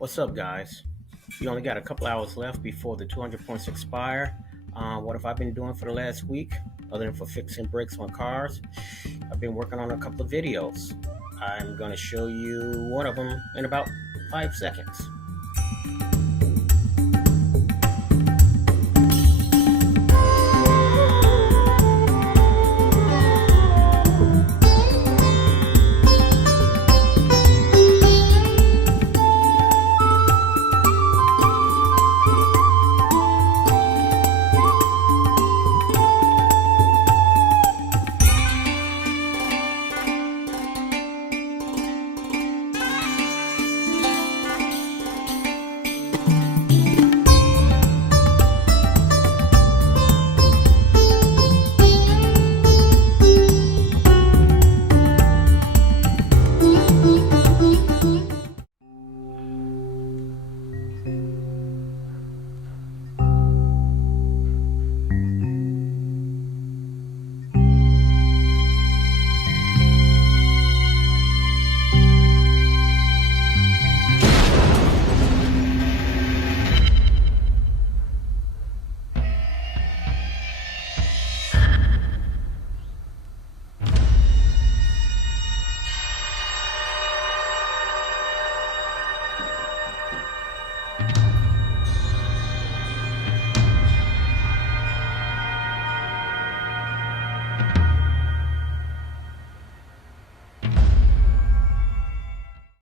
What's up, guys? We only got a couple hours left before the 200 points expire. What have I been doing for the last week, other than for fixing brakes on cars? I've been working on a couple of videos. I'm going to show you one of them in about 5 seconds.